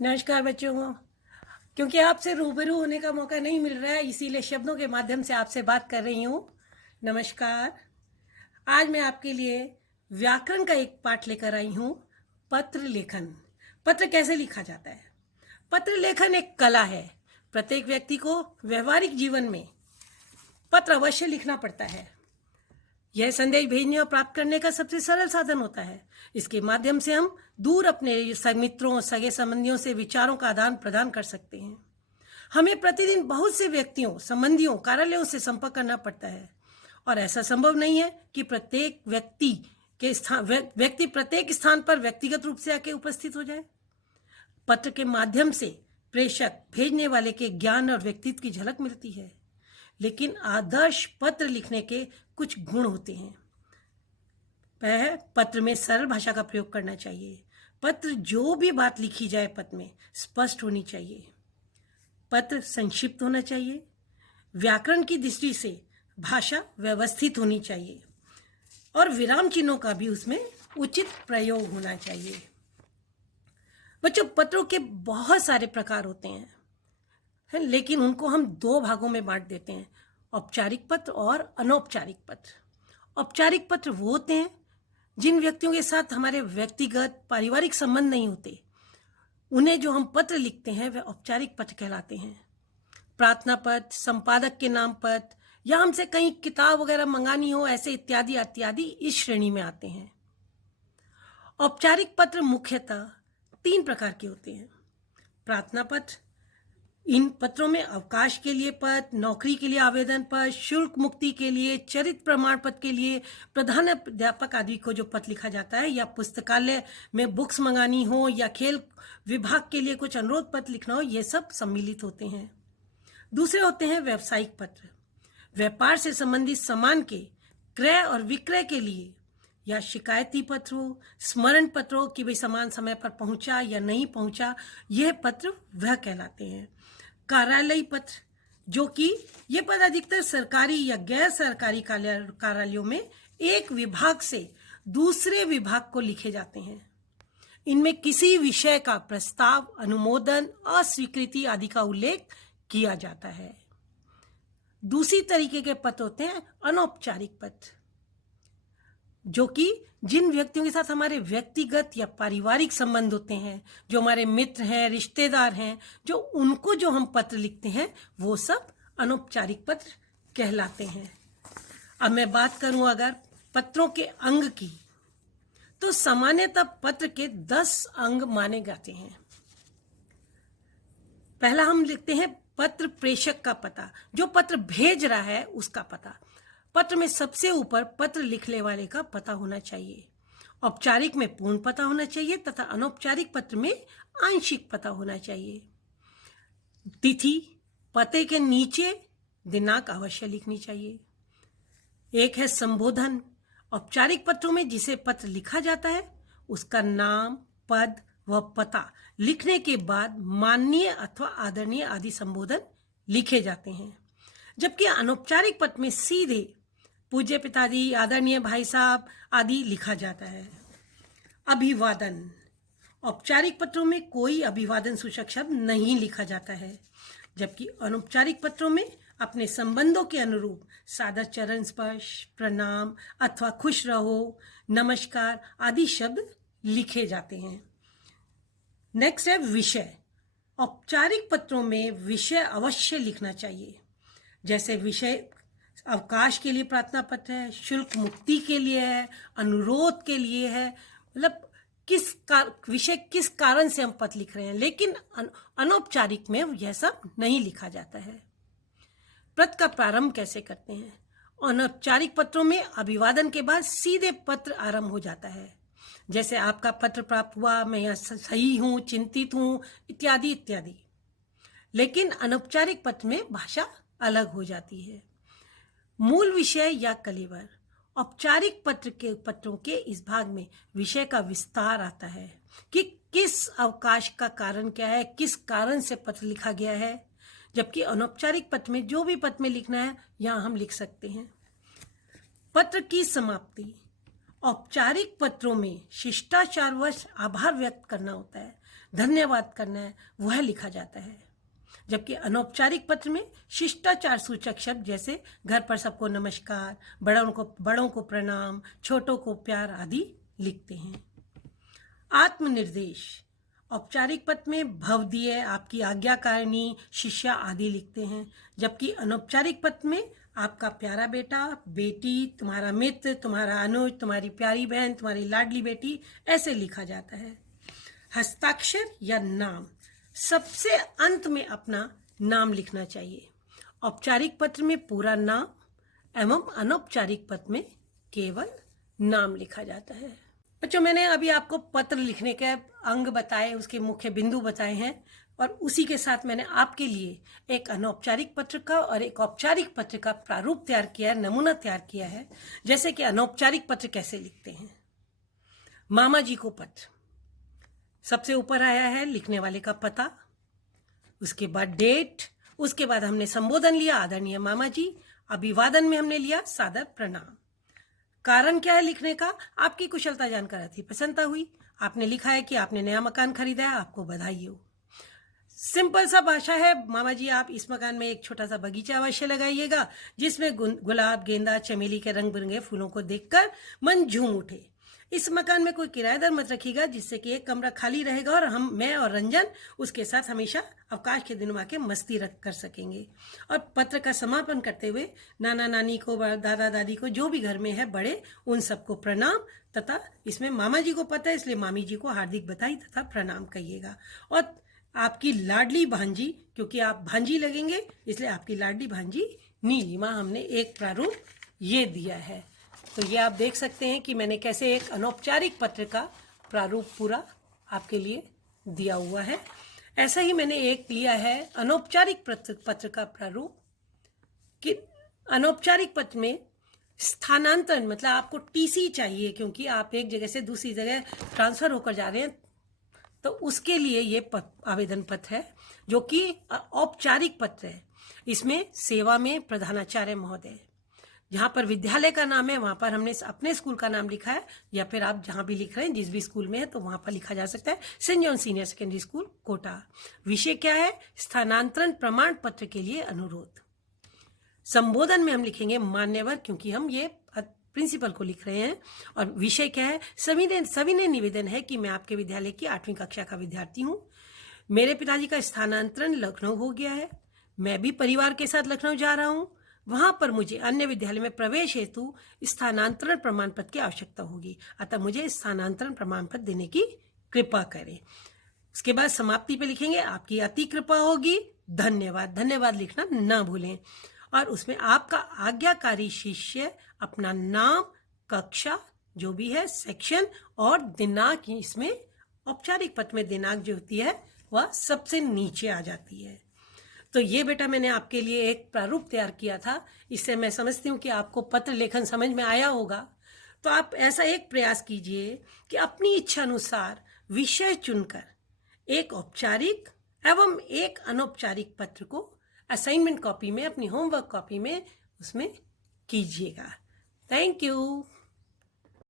नमस्कार बच्चों को। क्योंकि आपसे रूबरू होने का मौका नहीं मिल रहा है, इसीलिए शब्दों के माध्यम से आपसे बात कर रही हूँ। नमस्कार। आज मैं आपके लिए व्याकरण का एक पाठ लेकर आई हूँ, पत्र लेखन। पत्र कैसे लिखा जाता है? पत्र लेखन एक कला है। प्रत्येक व्यक्ति को व्यवहारिक जीवन में पत्र अवश्य लिखना पड़ता है। यह संदेश भेजने और प्राप्त करने का सबसे सरल साधन होता है। इसके माध्यम से हम दूर अपने मित्रों, सगे संबंधियों से विचारों का आदान प्रदान कर सकते हैं। हमें प्रतिदिन बहुत से व्यक्तियों, संबंधियों, कार्यालयों से संपर्क करना पड़ता है और ऐसा संभव नहीं है कि प्रत्येक व्यक्ति प्रत्येक स्थान पर व्यक्तिगत रूप से आके उपस्थित हो जाए। पत्र के माध्यम से प्रेषक, भेजने वाले के ज्ञान और व्यक्तित्व की झलक मिलती है। लेकिन आदर्श पत्र लिखने के कुछ गुण होते हैं। वह पत्र में सरल भाषा का प्रयोग करना चाहिए। पत्र जो भी बात लिखी जाए पत्र में स्पष्ट होनी चाहिए। पत्र संक्षिप्त होना चाहिए। व्याकरण की दृष्टि से भाषा व्यवस्थित होनी चाहिए और विराम चिन्हों का भी उसमें उचित प्रयोग होना चाहिए। बच्चों, पत्रों के बहुत सारे प्रकार होते हैं, लेकिन उनको हम दो भागों में बांट देते हैं, औपचारिक पत्र और अनौपचारिक पत्र। औपचारिक पत्र वो होते हैं जिन व्यक्तियों के साथ हमारे व्यक्तिगत पारिवारिक संबंध नहीं होते, उन्हें जो हम पत्र लिखते हैं वह औपचारिक पत्र कहलाते हैं। प्रार्थना पत्र, संपादक के नाम पत्र, या हमसे कहीं किताब वगैरह मंगानी हो, ऐसे इत्यादि इत्यादि इस श्रेणी में आते हैं। औपचारिक पत्र मुख्यतः 3 प्रकार के होते हैं। प्रार्थना पत्र, इन पत्रों में अवकाश के लिए पत्र, नौकरी के लिए आवेदन पत्र, शुल्क मुक्ति के लिए, चरित्र प्रमाण पत्र के लिए, प्रधानाध्यापक आदि को जो पत्र लिखा जाता है, या पुस्तकालय में बुक्स मंगानी हो, या खेल विभाग के लिए कुछ अनुरोध पत्र लिखना हो, ये सब सम्मिलित होते हैं। दूसरे होते हैं व्यावसायिक पत्र। व्यापार से संबंधित सामान के क्रय और विक्रय के लिए, या शिकायती पत्र हो, स्मरण पत्र हो कि भाई सामान समय पर पहुंचा या नहीं पहुंचा, यह पत्र वह कहलाते हैं। कार्यालयी पत्र, जो कि ये पद अधिकतर सरकारी या गैर सरकारी कार्यालयों में एक विभाग से दूसरे विभाग को लिखे जाते हैं। इनमें किसी विषय का प्रस्ताव, अनुमोदन, अस्वीकृति आदि का उल्लेख किया जाता है। दूसरी तरीके के पत्र होते हैं अनौपचारिक पत्र, जो कि जिन व्यक्तियों के साथ हमारे व्यक्तिगत या पारिवारिक संबंध होते हैं, जो हमारे मित्र हैं, रिश्तेदार हैं, जो उनको जो हम पत्र लिखते हैं, वो सब अनौपचारिक पत्र कहलाते हैं। अब मैं बात करूं अगर पत्रों के अंग की, तो सामान्यतः पत्र के 10 अंग माने जाते हैं। पहला हम लिखते हैं पत्र प्रेषक का पता, जो पत्र भेज रहा है उसका पता। पत्र में सबसे ऊपर पत्र लिखने वाले का पता होना चाहिए। औपचारिक में पूर्ण पता होना चाहिए तथा अनौपचारिक पत्र में आंशिक पता होना चाहिए। तिथि, पते के नीचे दिनांक अवश्य लिखनी चाहिए। एक है संबोधन। औपचारिक पत्रों में जिसे पत्र लिखा जाता है उसका नाम, पद व पता लिखने के बाद माननीय अथवा आदरणीय आदि संबोधन लिखे जाते हैं। जबकि अनौपचारिक पत्र में सीधे पूज्य पिताजी, आदरणीय भाई साहब आदि लिखा जाता है। अभिवादन, औपचारिक पत्रों में कोई अभिवादन सूचक शब्द नहीं लिखा जाता है, जबकि अनौपचारिक पत्रों में अपने संबंधों के अनुरूप सादर चरण स्पर्श, प्रणाम अथवा खुश रहो, नमस्कार आदि शब्द लिखे जाते हैं। नेक्स्ट है विषय। औपचारिक पत्रों में विषय अवश्य लिखना चाहिए। जैसे विषय अवकाश के लिए प्रार्थना पत्र है, शुल्क मुक्ति के लिए है, अनुरोध के लिए है, मतलब विषय किस कारण से हम पत्र लिख रहे हैं। लेकिन अनौपचारिक में यह सब नहीं लिखा जाता है। पत्र का प्रारंभ कैसे करते हैं? अनौपचारिक पत्रों में अभिवादन के बाद सीधे पत्र आरंभ हो जाता है। जैसे आपका पत्र प्राप्त हुआ, मैं यहाँ सही हूँ, चिंतित हूँ, इत्यादि इत्यादि। लेकिन अनौपचारिक पत्र में भाषा अलग हो जाती है। मूल विषय या कलेवर। औपचारिक पत्रों के इस भाग में विषय का विस्तार आता है कि किस अवकाश का कारण क्या है, किस कारण से पत्र लिखा गया है। जबकि अनौपचारिक पत्र में जो भी पत्र में लिखना है यहाँ हम लिख सकते हैं। पत्र की समाप्ति। औपचारिक पत्रों में शिष्टाचारवश आभार व्यक्त करना होता है, धन्यवाद करना है, वह लिखा जाता है। जबकि अनौपचारिक पत्र में शिष्टाचार सूचक शब्द जैसे घर पर सबको नमस्कार, बड़ों को प्रणाम, छोटों को प्यार आदि लिखते हैं। आत्मनिर्देश औपचारिक पत्र में भवदीय, आपकी आज्ञाकारिणी, शिष्या आदि लिखते हैं। जबकि अनौपचारिक पत्र में आपका प्यारा बेटा, बेटी, तुम्हारा मित्र, तुम्हारा अनुज, तुम्हारी प्यारी बहन, तुम्हारी लाडली बेटी, ऐसे लिखा जाता है। हस्ताक्षर या नाम, सबसे अंत में अपना नाम लिखना चाहिए। औपचारिक पत्र में पूरा नाम एवं अनौपचारिक पत्र में केवल नाम लिखा जाता है। बच्चों, मैंने अभी आपको पत्र लिखने के अंग बताए, उसके मुख्य बिंदु बताए हैं, और उसी के साथ मैंने आपके लिए एक अनौपचारिक पत्र का और एक औपचारिक पत्र का प्रारूप तैयार किया है, नमूना तैयार किया है। जैसे कि अनौपचारिक पत्र कैसे लिखते हैं। मामा जी को पत्र, सबसे ऊपर आया है लिखने वाले का पता, उसके बाद डेट, उसके बाद हमने संबोधन लिया आदरणीय मामा जी, अभिवादन में हमने लिया सादर प्रणाम। कारण क्या है लिखने का? आपकी कुशलता जानकर अति प्रसन्नता हुई। आपने लिखा है कि आपने नया मकान खरीदा है, आपको बधाई हो। सिंपल सा भाषा है, मामा जी आप इस मकान में एक छोटा सा बगीचा अवश्य लगाइएगा, जिसमें गुलाब, गेंदा, चमेली के रंग बिरंगे फूलों को देखकर मन झूम उठे। इस मकान में कोई किराएदार मत रखिएगा, जिससे कि एक कमरा खाली रहेगा और मैं और रंजन उसके साथ हमेशा अवकाश के दिनों आके मस्ती कर सकेंगे। और पत्र का समापन करते हुए नाना नानी को, दादा दादी को, जो भी घर में है बड़े, उन सबको प्रणाम, तथा इसमें मामा जी को पता है इसलिए मामी जी को हार्दिक बधाई तथा प्रणाम कहिएगा। और आपकी लाडली भांजी, क्योंकि आप भांजी लगेंगे इसलिए आपकी लाडली भांजी नीलिमा, हमने एक प्रारूप ये दिया है। तो ये आप देख सकते हैं कि मैंने कैसे एक अनौपचारिक पत्र का प्रारूप पूरा आपके लिए दिया हुआ है। ऐसा ही मैंने एक लिया है अनौपचारिक पत्र का प्रारूप, कि अनौपचारिक पत्र में स्थानांतरण, मतलब आपको टीसी चाहिए, क्योंकि आप एक जगह से दूसरी जगह ट्रांसफर होकर जा रहे हैं, तो उसके लिए ये आवेदन पत्र है, जो कि औपचारिक पत्र है। इसमें सेवा में प्रधानाचार्य महोदय, जहाँ पर विद्यालय का नाम है वहाँ पर हमने अपने स्कूल का नाम लिखा है, या फिर आप जहाँ भी लिख रहे हैं जिस भी स्कूल में है तो वहाँ पर लिखा जा सकता है, Saint John senior secondary school Kota. विषय क्या है? स्थानांतरण प्रमाण पत्र के लिए अनुरोध। संबोधन में हम लिखेंगे मान्यवर, क्योंकि हम ये प्रिंसिपल को लिख रहे हैं। और विषय क्या है? सविनय निवेदन है कि मैं आपके विद्यालय की 8वीं कक्षा का विद्यार्थी हूँ। मेरे पिताजी का स्थानांतरण लखनऊ हो गया है, मैं भी परिवार के साथ लखनऊ जा रहा हूँ। वहां पर मुझे अन्य विद्यालय में प्रवेश हेतु स्थानांतरण प्रमाण पत्र की आवश्यकता होगी, अतः मुझे स्थानांतरण प्रमाण पत्र देने की कृपा करें। उसके बाद समाप्ति पे लिखेंगे आपकी अति कृपा होगी, धन्यवाद। धन्यवाद लिखना ना भूलें। और उसमें आपका आज्ञाकारी शिष्य अपना नाम, कक्षा जो भी है, सेक्शन और दिनांक, इसमें औपचारिक पत्र में दिनांक जो होती है वह सबसे नीचे आ जाती है। तो ये बेटा मैंने आपके लिए एक प्रारूप तैयार किया था। इससे मैं समझती हूँ कि आपको पत्र लेखन समझ में आया होगा। तो आप ऐसा एक प्रयास कीजिए कि अपनी इच्छा अनुसार विषय चुनकर एक औपचारिक एवं एक अनौपचारिक पत्र को असाइनमेंट कॉपी में, अपनी होमवर्क कॉपी में उसमें कीजिएगा। Thank you.